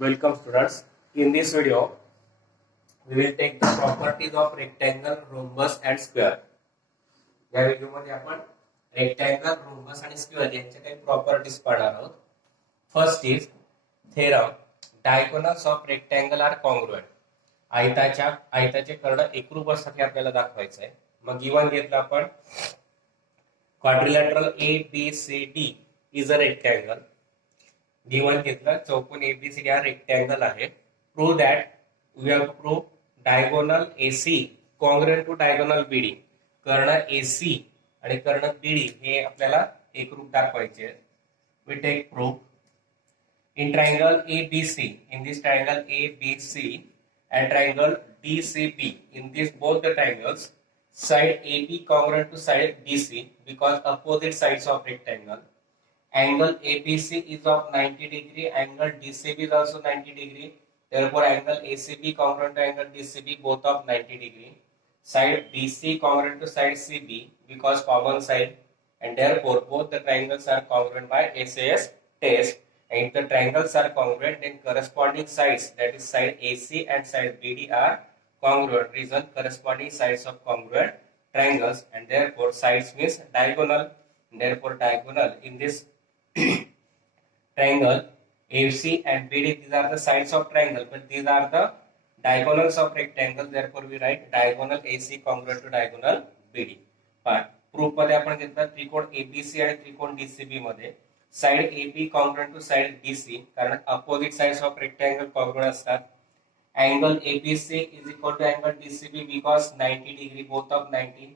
Welcome students. In this video, we will take the properties of rectangle, rhombus and square. या video मध्ये आपण rectangle, rhombus आणि square यांच्या काही properties पाहणार आहोत. First is theorem diagonals of rectangle are congruent. आयताचे कर्ण एकरूप असतात हे आपल्याला दाखवायचं आहे. मग गिवन घेतलं आपण quadrilateral A B C D is a rectangle. Given घेतलं चौकोन एबीसी हा रेक्टँगल आहे. Prove that we have to prove diagonal AC congruent to diagonal BD. कर्ण एसी आणि कर्ण बीडी हे आपल्याला एकरूप दाखवायचे. We take proof in triangle ABC, in this triangle ABC and triangle DCB, in this both the triangles side AB congruent to side BC because opposite sides of rectangle. Angle ABC is of 90 degree, angle DCB is also 90 degree, therefore angle ACB congruent to angle DCB both of 90 degree. Side BC congruent to side CB because common side, and therefore both the triangles are congruent by SAS test. And if the triangles are congruent, then corresponding sides, that is side AC and side BD are congruent. Reason corresponding sides of congruent triangles, and therefore sides means diagonal. Therefore diagonal in this triangle AC and BD, these are the sides of triangle, but these are the diagonals of rectangle. Therefore we write diagonal AC congruent to diagonal BD. But proof मध्ये आपण घेतला त्रिकोण ABC आणि त्रिकोण DCB मध्ये side AB congruent to side DC, कारण opposite sides of rectangle congruent असतात. Angle ABC is equal to angle DCB because 90 degree both of 90.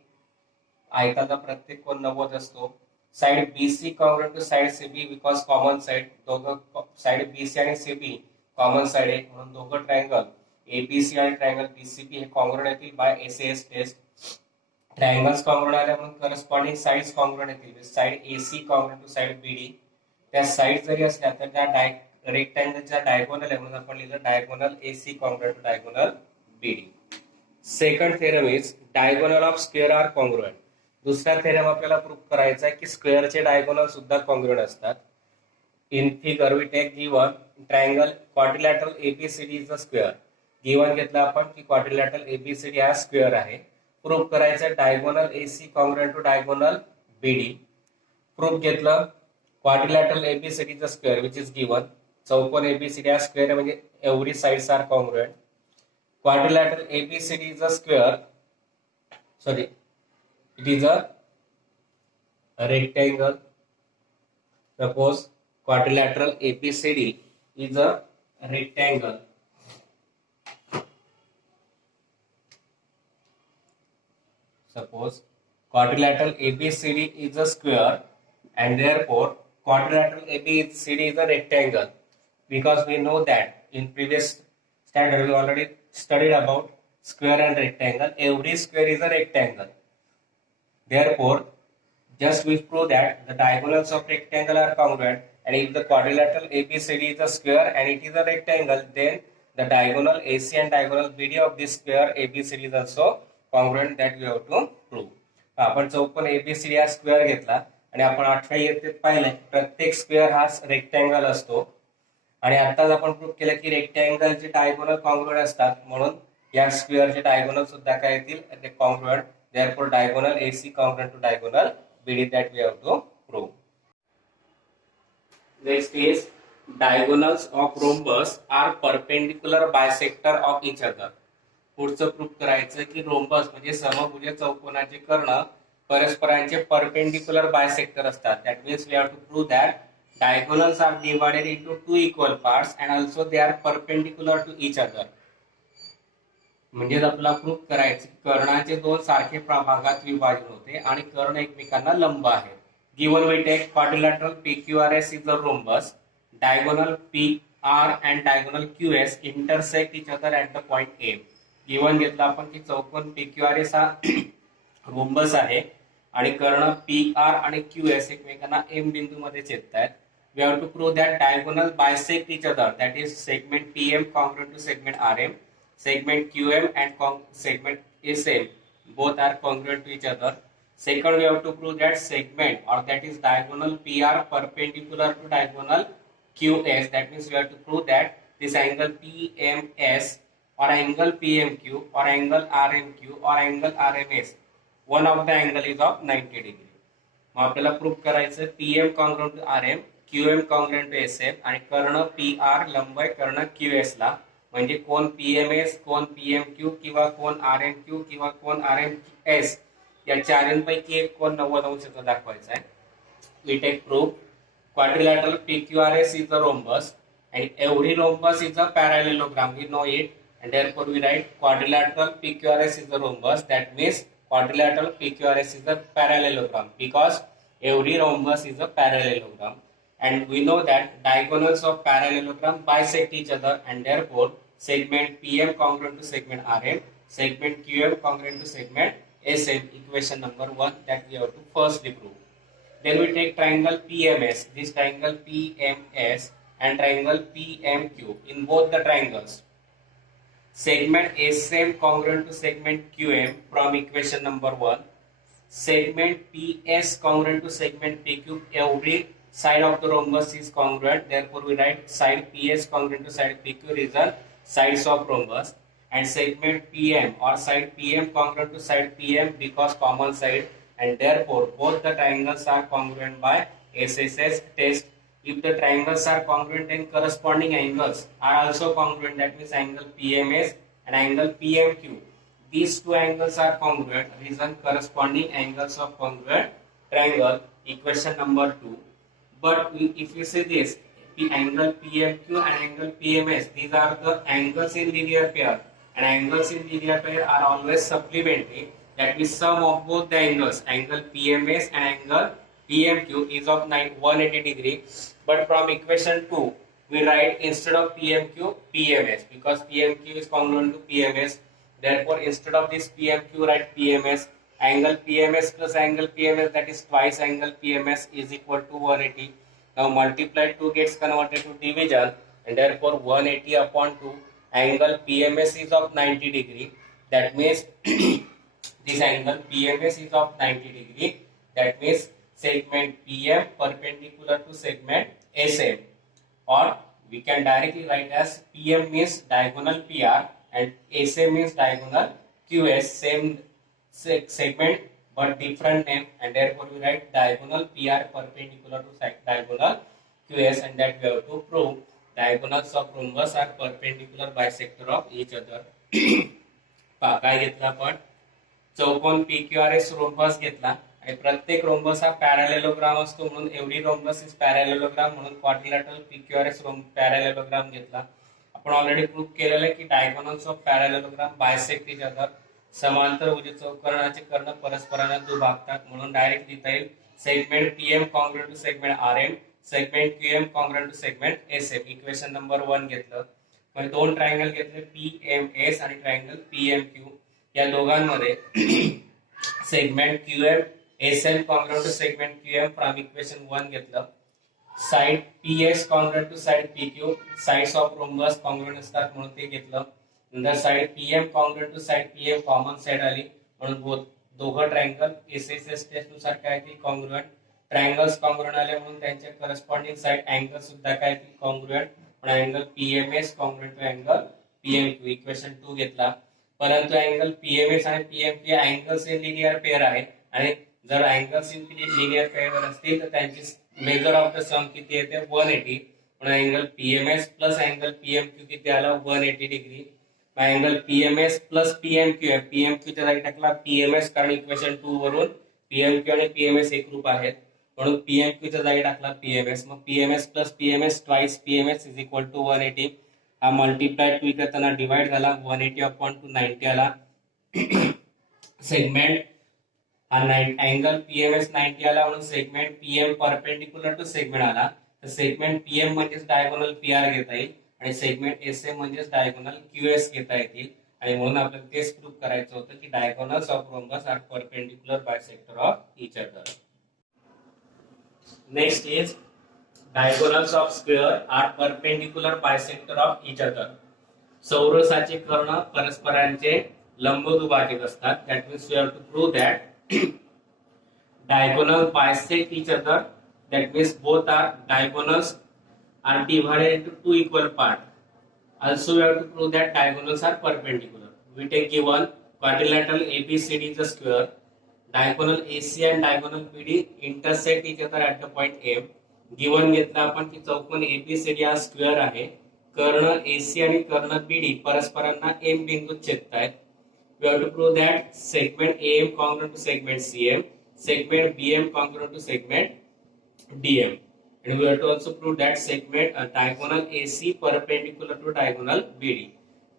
आयताचा प्रत्येक कोन 90 असतो. Side BC congruent to side CB because common side, दोघं side BC आणि CB common side आहे म्हणून दोघं ट्रायंगल ABC आणि ट्रायंगल DCB हे कॉन्ग्रुएंट येतील by SAS test. Triangles congruent आले म्हणून करस्पॉन्डिंग साइड्स कॉन्ग्रुएंट येतील. Side AC congruent to side BD, त्या साइड जरी असल्या तर त्या रेक्टँगलच्या डायगोनल आहे म्हणून आपण लिहिलं diagonal AC congruent to diagonal BD. Second theorem is diagonal of square are congruent. दुसरा थेरम आपल्याला प्रूव्ह करायचा आहे की स्क्वेअरचे डायगोनल सुद्धा कॉन्ग्रुएंट असतात. In figure we take given triangle quadrilateral ABCD is a square. Given घेतला आपण की क्वाड्रिलॅटरल ABCD हा स्क्वेअर आहे. प्रूव्ह करायचं diagonal AC congruent to diagonal BD. Proof घेतलं quadrilateral ABCD is a square which is given. चौकोन ABCD हा square आहे म्हणजे every sides are congruent. Quadrilateral ABCD is a square, sorry it is a rectangle. Suppose quadrilateral ABCD is a rectangle. Suppose quadrilateral ABCD is a square and therefore quadrilateral ABCD is a rectangle, because we know that in previous standard we already studied about square and rectangle. Every square is a rectangle. Therefore just we prove that the diagonals of rectangle are congruent, and if the quadrilateral ABCD is a square and it is a rectangle, then the diagonal AC and diagonal BD of this square ABCD is also congruent. That we have to prove. आपण चौकोन ABCD हा square घेतला आणि आपण 8व्या इयत्तेत पाहिलं प्रत्येक square हा रेक्टँगल असतो, आणि आताच आपण प्रूव्ह केलं की रेक्टँगलचे डायगोनल कॉन्ग्रुएंट असतात म्हणून या स्क्वेअरचे डायगोनल सुद्धा काय येतील ते congruent. therefore diagonal AC congruent to diagonal BD, that we have to prove. Next is diagonals of rhombus are perpendicular bisector of each other. पुढचं प्रूफ करायचं की रोम्बस म्हणजे समभुज चौकोनाचे कर्ण परस्परांचे परपेंडिक्युलर बायसेक्टर असतात. That means we have to prove that diagonals are divided into two equal parts and also they are perpendicular to each other. म्हणजे आपल्याला प्रूफ करायचं की कर्णाचे दोन सारखे भागात विभाजन होते आणि कर्ण एकमेकांना लंब आहेत. Given we take quadrilateral PQRS is a rhombus. Diagonal PR and diagonal QS intersect each other at the point A. Given घेतला आपण की चौकोन PQRS हा रोम्बस आहे आणि कर्ण PR आणि QS एकमेकांना M बिंदू मध्ये छेदतायत. We have to prove that diagonal bisect each other, that is segment PM congruent to segment RM, segment QM and segment SM both are congruent to each other. Second, we have to prove that segment, or that is diagonal PR perpendicular to diagonal QS. That means we have to prove that this angle PMS or angle PMQ or angle RMQ or angle RMS, one of the angle is of 90 degree. मग आपल्याला proof करायचं PM congruent to RM, QM congruent to SM आणि कर्ण PR लंब आहे कर्ण QS ला, म्हणजे कोण PMS, कोण PMQ किंवा कोण RMQ किंवा कोण RMS या चारांपैकी एक कोण 90 अंशाचा दाखवायचा आहे. We take proof. Quadrilateral PQRS is a rhombus and every rhombus is a parallelogram. We know it, and therefore we write quadrilateral PQRS is a rhombus. That means quadrilateral PQRS is a parallelogram because every rhombus is a parallelogram. And we know that diagonals of parallelogram bisect each other, and therefore segment PM congruent to segment RM, segment QM congruent to segment SM. Equation number 1 that we have to firstly prove. Then we take triangle PMS, this triangle PMS and triangle PMQ. In both the triangles, segment SM congruent to segment QM from equation number 1, segment PS congruent to segment PQ. Every side of the rhombus is congruent, therefore we write side PS congruent to side PQ is the sides of rhombus, and segment PM or side PM congruent to side PM because common side, and therefore both the triangles are congruent by SSS test. If the triangles are congruent and corresponding angles are also congruent, that means angle PMS and angle PMQ, these two angles are congruent, reason corresponding angles of congruent triangle. Equation number 2. But if you see this, the angle PMQ and angle PMS, these are the angles in linear pair, and angles in linear pair are always supplementary. That means sum of both the angles, angle PMS and angle PMQ is of 180 degree. But from equation 2, we write instead of PMQ, PMS, because PMQ is congruent to PMS. Therefore, instead of this PMQ, write PMS. Angle PMS plus angle PMS, that is twice angle PMS, is equal to 180. Now multiply 2 gets converted to division, and therefore 180 upon 2. Angle PMS is of 90 degree. That means this angle PMS is of 90 degree. That means segment PM perpendicular to segment SM, or we can directly write as PM means diagonal PR and SM means diagonal QS. Same segment but different name, and therefore we write diagonal PR perpendicular to diagonal QS, and that we have to prove diagonals of rhombus are perpendicular bisector of each other. काय घेतला आपण चौकोन PQRS rhombus घेतला आणि प्रत्येक rhombus हा पॅरॅलेलोग्राम असतो, म्हणून एव्हरी रोम्बस इज पॅरॅलेलोग्राम, म्हणून क्वाड्रिलॅटरल PQRS पॅरॅलेलोग्राम घेतला. आपण ऑलरेडी प्रूव्ह केलेलं आहे की diagonals of parallelogram bisect each other, समांतर उभे चौकर्णाचे कर्ण परस्परांना दुभागतात, म्हणून डायरेक्ट लिहिता येईल segment PM congruent to segment RM, segment QM congruent to segment SM. Equation number 1 घेतलं. मग दोन ट्रायंगल घेतले PMS आणि ट्रायंगल PMQ. या दोघांमध्ये segment QM SM congruent to segment QM from equation 1 घेतलं. Side PS congruent to side PQ, sides of rhombus congruent असतात म्हणून ते घेतलं. नंतर side PM congruent to side PM common side आली, म्हणून दोघं ट्रायंगल SSS टेस्ट नुसार काय ती कॉन्ग्रुएंट. ट्रायंगल्स कॉन्ग्रुएंट आले म्हणून त्यांच्या करस्पॉन्डिंग साइड अँगल सुद्धा काय ती कॉन्ग्रुएंट, म्हणून angle PMS congruent to angle PMQ. Equation 2 घेतला. परंतु अँगल PMS आणि PMQ angles in linear pair आहे, आणि जर अँगल्स इन लिनियर पेअर असतील तर त्यांची मेजर ऑफ द सम किती येते 180, म्हणून angle PMS plus angle PMQ किती आला 180 degree. Angle PMS plus PMQ आहे, PMQ च्या जागी टाकला PMS, कारण इक्वेशन 2 वरून PMQ आणि PMS एकरूप आहेत, म्हणून PMQ च्या जागी टाकला PMS. मग PMS plus PMS twice PMS is equal to 180. हा मल्टिप्लाय 2 करताना डिवाइड झाला, 180 अपॉन 290 आला. सेगमेंट अँगल PMS 90 आला, म्हणून segment PM perpendicular to segment आला. तर सेगमेंट PM म्हणजेच डायगोनल PR घेता येईल आणि सेगमेंट SM म्हणजेच डायगोनल QS घेता येतील, आणि म्हणून आपल्याला तेच प्रूव्ह करायचं होतं की diagonals of rhombus are perpendicular bisector of each other. Next is diagonals of square are perpendicular bisector of each other. चौरसाचे कर्ण परस्परांचे लंबदुभाजक असतात. That means we have to prove that diagonal bisect each other. That means both are diagonals are divided into two equal parts. Also, we have to prove that diagonals are perpendicular. We take given quadrilateral ABCD is a square. Diagonal AC and diagonal BD intersect each other at the point M. Given घेतला आपण की चौकोन ABCD हा square आहे. कर्ण AC आणि कर्ण बीडी परस्परांना M बिंदूत छेदतायत. We have to prove that segment AM congruent to segment CM, segment BM congruent to segment DM, and we have to also prove that segment diagonal AC perpendicular to diagonal BD.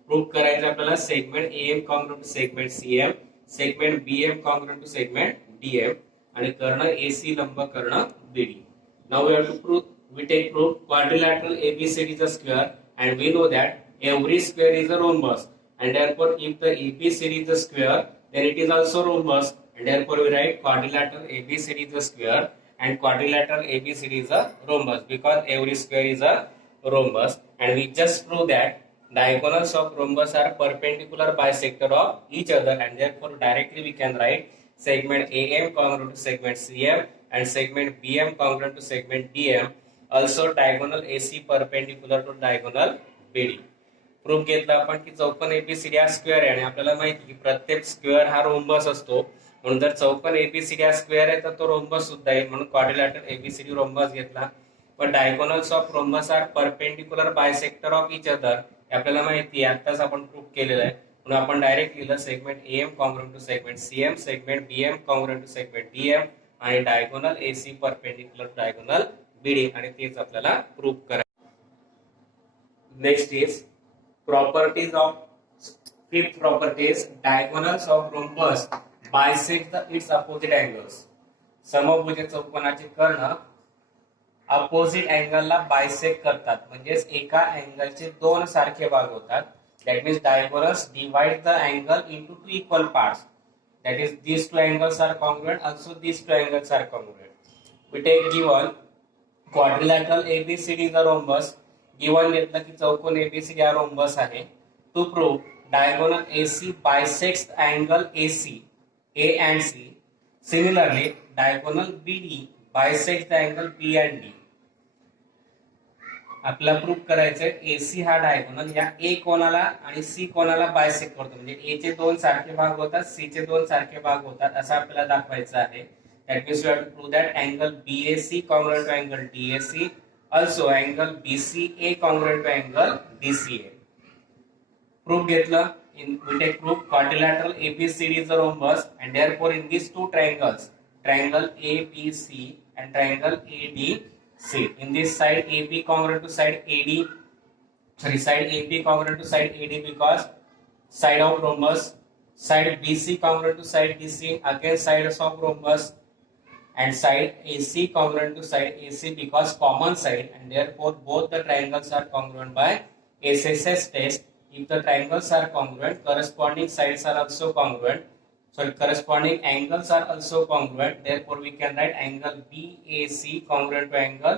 Prove करायचं आपल्याला segment AM congruent to segment CM, segment BM congruent to segment DM, आणि कर्ण AC लंब कर्ण BD. Now we have to prove. We take proof quadrilateral ABCD is a square, and we know that every square is a rhombus. And therefore, if the ABCD is a square, then it is also rhombus, and therefore we write quadrilateral ABCD is a square and quadrilateral ABCD is a rhombus, because every square is a rhombus. And we just prove that diagonals of rhombus are perpendicular bisector of each other, and therefore directly we can write segment AM congruent to segment CM and segment BM congruent to segment DM. Also diagonal AC perpendicular to diagonal BD. Proof घेतला आपण की चौकोन ABCD हा square आहे, आणि आपल्याला माहिती की प्रत्येक स्क्वेअर हा रोम्बस असतो. म्हणून जर चौकोन एबीसीडी हा स्क्वेअर आहे तर तो रोम्बस सुद्धा आहे, म्हणून क्वाड्रिलॅटरल एबीसीडी रोम्बस घेतला. पण diagonals of rhombus are perpendicular bisector of each other, आपल्याला माहिती आहे, आताच आपण प्रूफ केलेलं आहे. म्हणून आपण डायरेक्ट लिहिलं segment AM congruent to segment CM, segment BM congruent to segment DM, आणि diagonal AC perpendicular diagonal BD, आणि तेच आपल्याला प्रूफ करायचं. Next is properties of fifth property is diagonals of rhombus bisect its opposite angles. समभुज चौकोनाचे कर्ण opposite अँगलला bisect करतात, म्हणजेच एका अँगलचे दोन सारखे भाग होतात. That means diagonals divide the angle into two equal parts. That is, these two angles are congruent, also these two angles are congruent. We take given quadrilateral ABCD is a rhombus. Given घेतलं की चौकोन ABCD हा rhombus आहे. To prove diagonal AC bisects angle AC A and C. Similarly diagonal BD bisects the angle B and D. आपल्याला prove करायचंय AC हा diagonal या A कोणाला आणि सी कोणाला बायसेक्ट करतो, म्हणजे ए चे दोन सारखे भाग होतात, सी चे दोन सारखे भाग होतात, असं आपल्याला दाखवायचं आहे. That means we have to prove that angle BAC congruent to angle DAC, also angle BCA congruent to angle DCA. Proof घेतलं. We take proof quadrilateral ABCD is a rhombus, and therefore in these two triangles, triangle ABC and triangle ADC, in this side AB congruent to side AD, side AB congruent to side AD because side of rhombus, side BC congruent to side DC, again sides of rhombus, and side AC congruent to side AC because common side, and therefore both the triangles are congruent by SSS test. If the triangles are congruent, corresponding sides are also congruent. So corresponding angles are also congruent. Therefore we can write angle BAC congruent to angle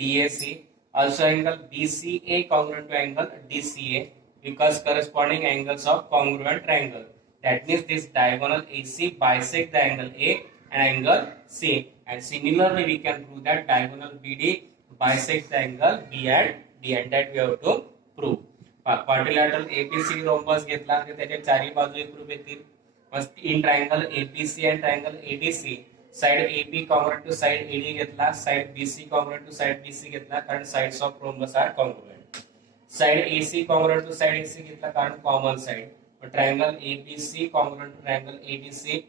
DAC. Also angle BCA congruent to angle DCA because corresponding angles of congruent triangle. That means this diagonal AC bisect the angle A and angle C, and similarly we can prove that diagonal BD bisects the angle B and D, and that we have to prove. Quadrilateral ABCD rhombus घेतला तर त्याच्या चारी बाजू proof येतील. मग in triangle ABC and triangle ADC side AB congruent to side AD घेतला, side BC congruent to side BC घेतला कारण sides of rhombus are congruent. Side AC congruent to side AC घेतला कारण common side. Triangle ABC congruent to triangle ADC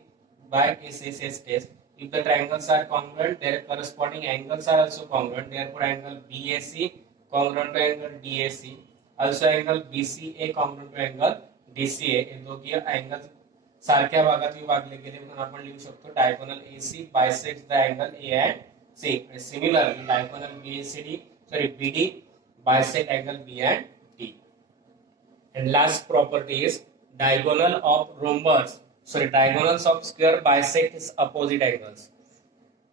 by SSS test. If the triangles are congruent, their corresponding angles are also congruent. Therefore, angle BAC congruent to angle DAC. Also, angle BCA congruent to angle DCA. हे दोघी angle सारख्या भागात विभागले गेले म्हणून आपण लिहू शकतो diagonal AC bisects the angle A and C. Similarly, diagonal BD bisect angle B and D. And last property is diagonal of rhombus. Diagonals of square bisect its opposite angles.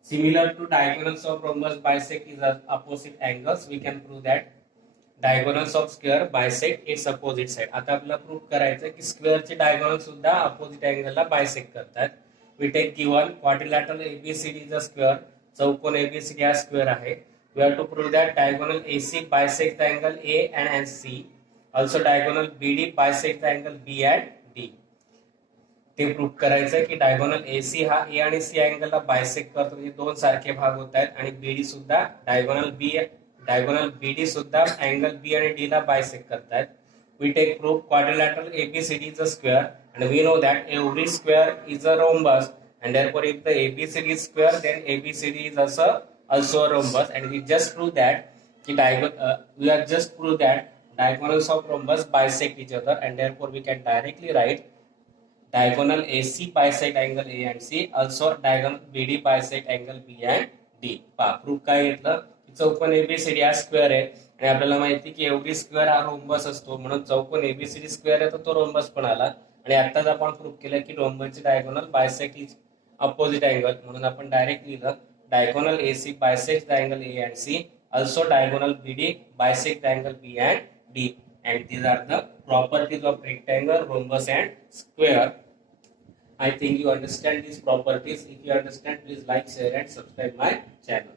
Similar to diagonals of rhombus bisect its opposite angles, we can prove that diagonals of square bisect its opposite side. आता आपल्याला proof करायचं की स्क्वेअरचे diagonal सुद्धा opposite अँगलला bisect करतात. We take given quadrilateral ABCD is a square. चौकोन ABCD हा square आहे. We have to prove that diagonal AC bisects the angle A and C. Also diagonal BD bisect the angle B and D. ते prove करायचं की diagonal AC हा A आणि C अँगलला bisect करतो, म्हणजे दोन सारखे भाग होत आहेत, आणि BD सुद्धा डायगोनल BD सुद्धा अँगल B आणि D ला बायसेक्ट करतायत. We take proof quadrilateral ABCD is a square, and we know that every square is a rhombus, and therefore if the ABCD is square, then ABCD is also a rhombus, and we just prove that diagonals of rhombus bisect each other, and therefore we can directly write diagonal AC bisect angle A and C, also diagonal BD bisect angle B and D. Proof काय घेतलं की चौकोन ABCD हा square आहे, आणि आपल्याला माहिती की एवढी स्क्वेअर हा रोम्बस असतो, म्हणून चौकोन एबीसीडी स्क्वेअर आहे तर तो रोम्बस पण आला. आणि आताच आपण प्रूफ केलं की रोम्बसची diagonal bisect is opposite angle, म्हणून आपण डायरेक्ट लिहिलं diagonal AC bisects the angle A and C, also diagonal BD bisects the angle B and D, and these are the properties of rectangle, rhombus and square. I think you understand these properties. If you understand, please like, share and subscribe my channel.